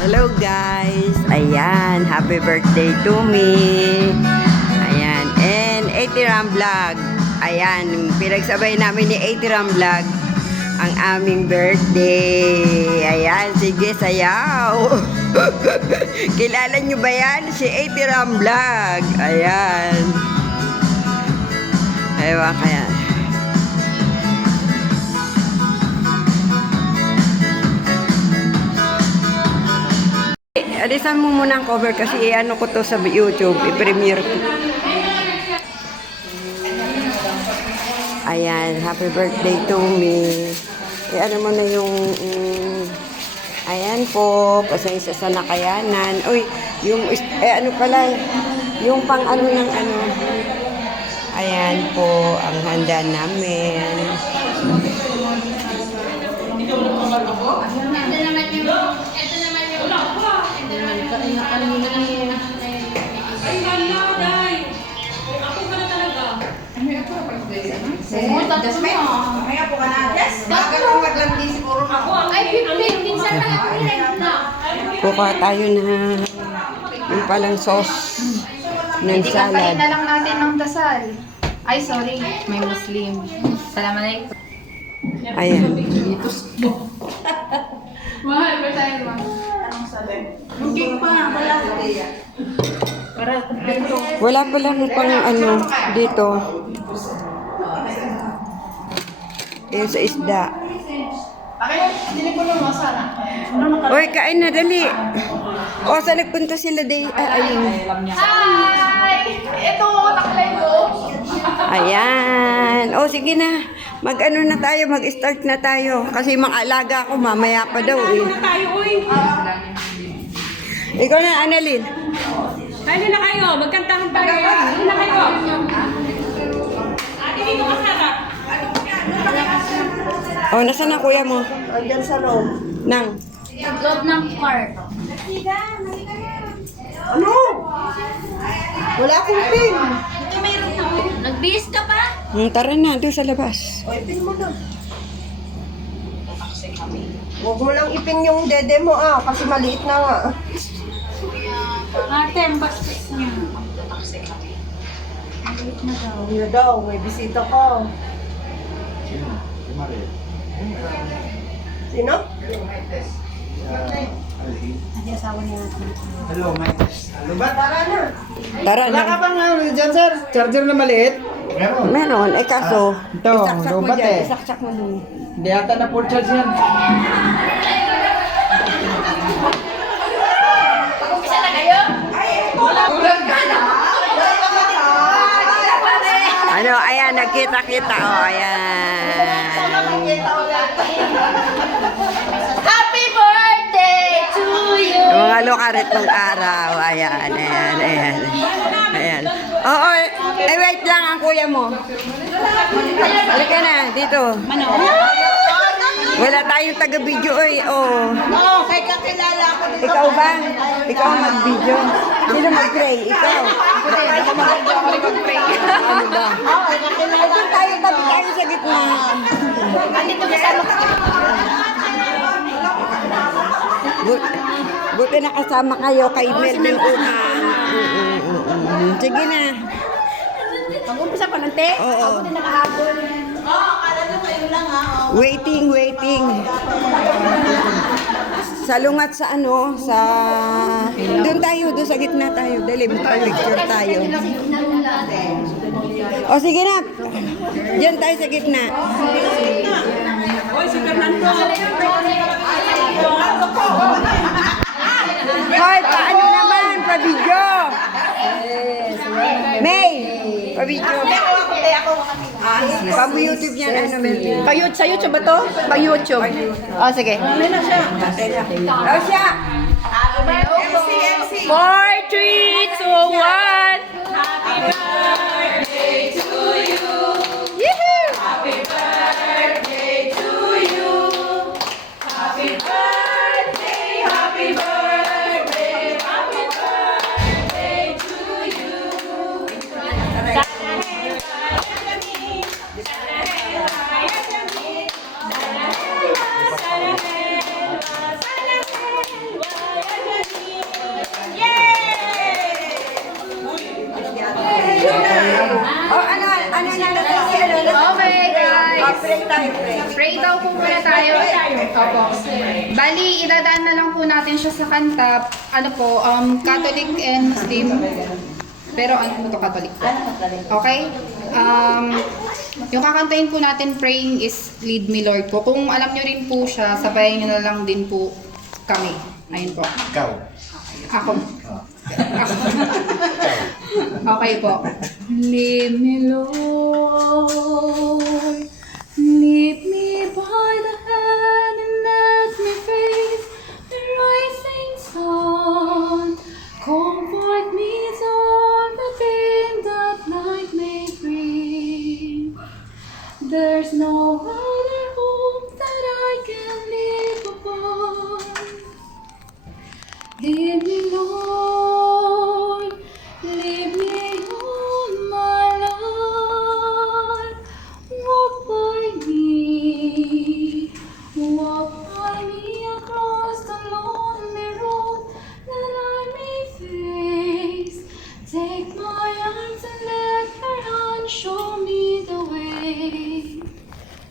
Hello guys. Ayan, happy birthday to me. Ayan, and 80 Ram Vlog. Ayan, pinagsabay namin ni 80 Ram Vlog ang aming birthday. Ayan, sige sayaw. Kilala nyo ba yan? Si 80 Ram Vlog. Ayan. Ewan kaya. Alisan mo muna ang cover kasi ano ko to sa YouTube, i-premiere ko. Ayan, happy birthday to me. Ano mo na yung ayan po, pasensya sa nakayanan. Uy, yung ano pala, yung pang ano ng ano. Ayan po ang handa namin. Mamaya po ka na, Jess. Bakit mo maglandi siguro ako? Ay, minsan na ako. Kuha tayo na yung palang sauce ng salad. Ikapain na lang natin ng dasal. Ay, sorry. May Muslim. Salamat. Ayan. Mahal ba tayo, ma? Anong salad? Yung cake pa, wala. Wala pa lang pang ano dito. Yung sa isda. Bakit? Hindi ko lang masana. Uy, kain na, dali. O, saan nagpunta sila day? Ayun. Hi! Ito, taklay ko. Ayan. O, sige na. Mag-ano na tayo, mag-start na tayo. Kasi mga alaga ko, mamaya pa daw eh. Ikaw na, Annalyn. Kaya na kayo, magkantahan tayo. Ano na kayo? Ate, dito ka sarap. O, nasaan na kuya mo? Andyan sa loob. Nang. Loob ng kwarto. Ano? Wala akong pin. Nagbihis ka pa? Tara na, doon sa labas. O, ipin mo na. Huwag mo lang ipin yung dede mo kasi maliit na nga. Ate, ang bastos niya. Ano daw, may bisita ka. Sino? Hello, Mike. Ano ba? Tara na. Tara Wala ka na. bang ano dyan, sir? Charger na maliit? Meron. Meron, eh kaso, Ito, isaksak mo lubat dyan, eh. isaksak mo dun. Hindi ata na full charge yan. Isa na kayo? Ano, ayan, nagkita-kita, o, ayan. Happy birthday to you! Yung mga lokaret ng araw, ayan, ayan, ayan. Ayan. Oo, wait lang ang kuya mo. Halika na, dito. Wala tayong taga-video, oy, oh. Oo, kay kakilala ko dito. Ikaw ba? Ikaw ang mag-video? Sino mag-pray? Ikaw? Ako mag-pray. Ano ba? Ay, doon tayo, tabi tayo sa gitna. Andito kasama ko. Buti nakasama kayo kay Mel din una. Sige na. Mag-umpisa pa ng te? Oo. Ako din nakahabol. Waiting. Salungat sa ano, sa... Doon tayo, doon sa gitna tayo. Dali, magpa-picture tayo. O sige na. Diyan tayo sa gitna. Hoy, paano naman? Pa-video. May, pa-video. Pa-YouTube yan, ano, Melvin? Sa YouTube ba to? Pag YouTube. Oh, sige. O siya. 4, 3, 2, 1. Bali, idadaan na lang po natin siya sa kanta. Ano po, Catholic and Muslim. Pero ano po ito, Catholic po. Okay? Yung kakantahin po natin praying is Lead Me Lord po. Kung alam nyo rin po siya, sabayan nyo na lang din po kami. Ayun po. Ikaw. Ako. Okay po. Lead me, Lord. Lead me by the hand and let me face the rising sun. Comfort me all the pain that night may bring. There's no other hope that I can live upon. Lead me, Lord, lead me on my life. Walk by me across the lonely road that I may face. Take my arms and let your hand show me the way.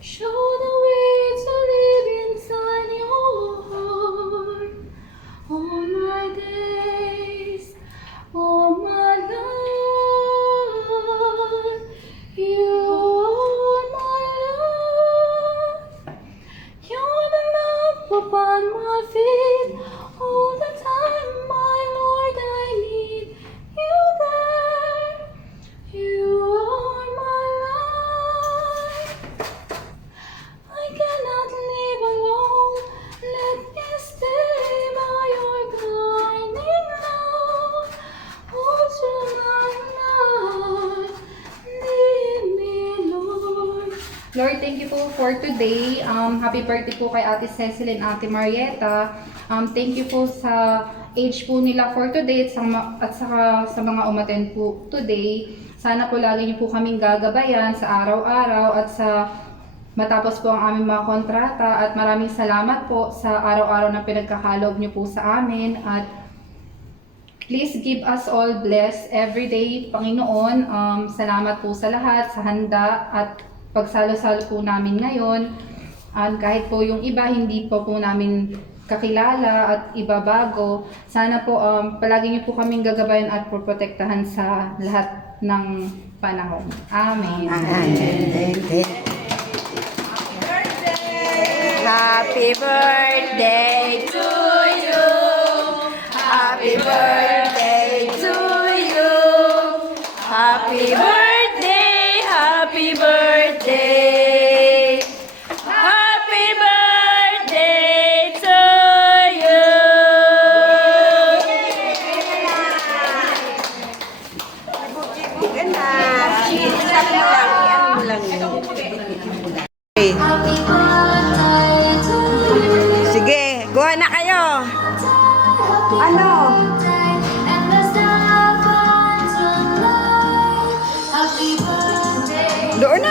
Show the way to live inside your heart. All my days, all my life, you are my life. You're the lamp upon my feet. All the time, my Lord, I need you there. You are my life. I cannot live alone. Let me stay by your guiding love. All through my life, lead me, Lord. Lord, thank you po for today. Happy birthday po kay Ate Cecil and Ate Marietta. Thank you po sa age po nila for today at saka sa mga umattend po today. Sana po lagi niyo po kaming gagabayan sa araw-araw at sa matapos po ang aming mga kontrata, at maraming salamat po sa araw-araw na pinagkakaloob niyo po sa amin, at please give us all bless every day, Panginoon. Salamat po sa lahat, sa handa at pagsalo-salo po namin ngayon. At kahit po yung iba hindi po namin kakilala at iba bago, sana po palagi niyo po kaming gagabayan at protektahan sa lahat ng panahon. Amen. Happy birthday to you. Happy birthday to you. Happy birthday, happy birthday. Happy birthday to you. Ganda. Sabi mo lang, ano mo lang yun. Sige, gawa na kayo. Ano? Doon na.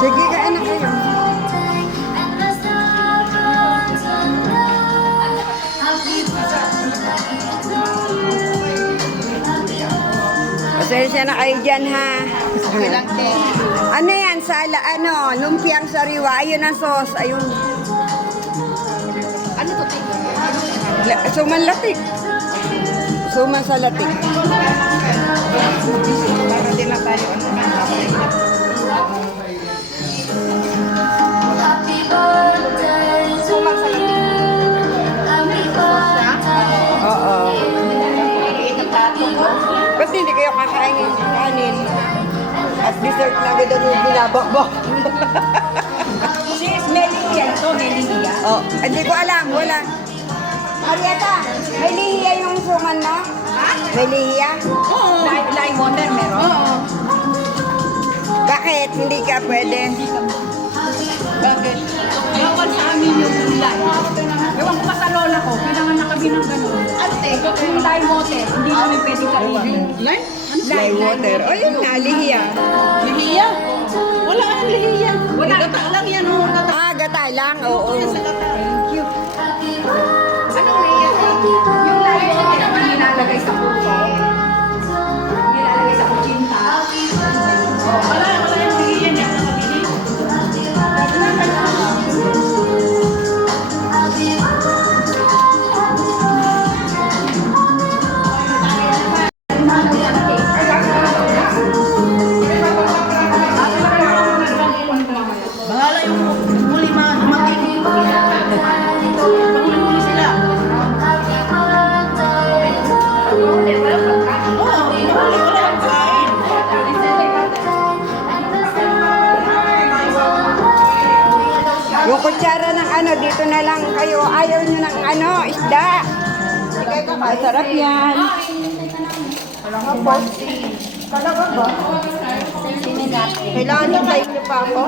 Sige, kain na kayo. Pasensya na kayo dyan, ha? Ano yan? Lumpiang sariwa. Ayun ang sauce. Ayun. Ano to? Suman latik. Suman sa latik. Para din na tayo sumak sa latin. Oo. Itato ko. Ba't hindi kayo kakain ng kanin? At dessert na agad ang binabakbak. Si smelling yan to, Melinda. Oh, hindi ko alam. Wala. Marieta, may lihiya yung suman mo? Ha? May lihiya? Oo. Lime wonder meron? Oo. Bakit? Hindi ka pwede? Bakit? Bawal sa amin yung gulay. Ewan ko pa sa lola ko, pinanganak kami ng gano'n. Ate, yung lime water, hindi namin pwede kainin. Lime? Lime water. O yun nga, lihiya. Lihiya? Wala ang lihiya. Wala. Gata lang yan, oh. Gata. Ah, gata lang. Oo. Thank you. Anong lihiya? Yung lime water, ang nilalagay sa puso. Nilalagay sa kutsinta. Wala yung lihiya niya. Bahala yung muli mga dumating. Panghuli sila. Oo, wala ang kain. Yung kutsara ng ano, dito na lang kayo. Ayaw nyo ng ano, isda. Masarap yan. Kailangan nyo tayo niyo pa ako.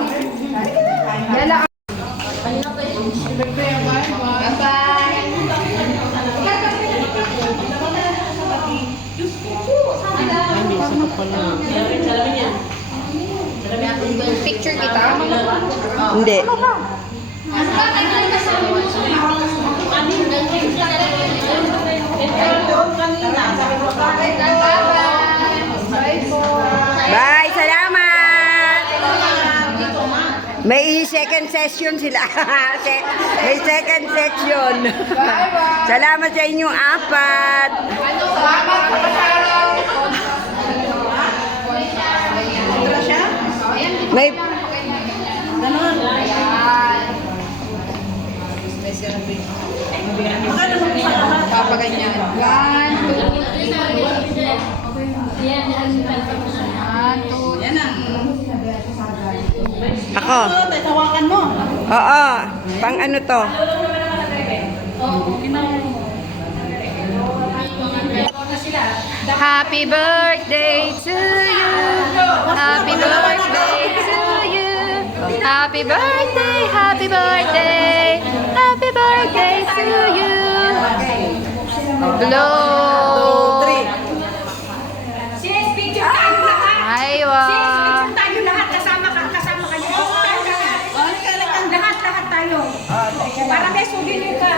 Picture kita. Hindi. Bye, salamat! May second session sila. May second section. Salamat sa inyong apat. May Papaganyan. 1, 2, 3. ako. Tawakan mo. Oo, pang ano to? Happy birthday to you. Happy birthday to you. Happy birthday, happy birthday. Happy birthday to you. Blow. Sis, picture tayo lahat. Aywa. Sis, picture tayo lahat. Kasama kayo. Lahat tayo. Para may souvenir ka.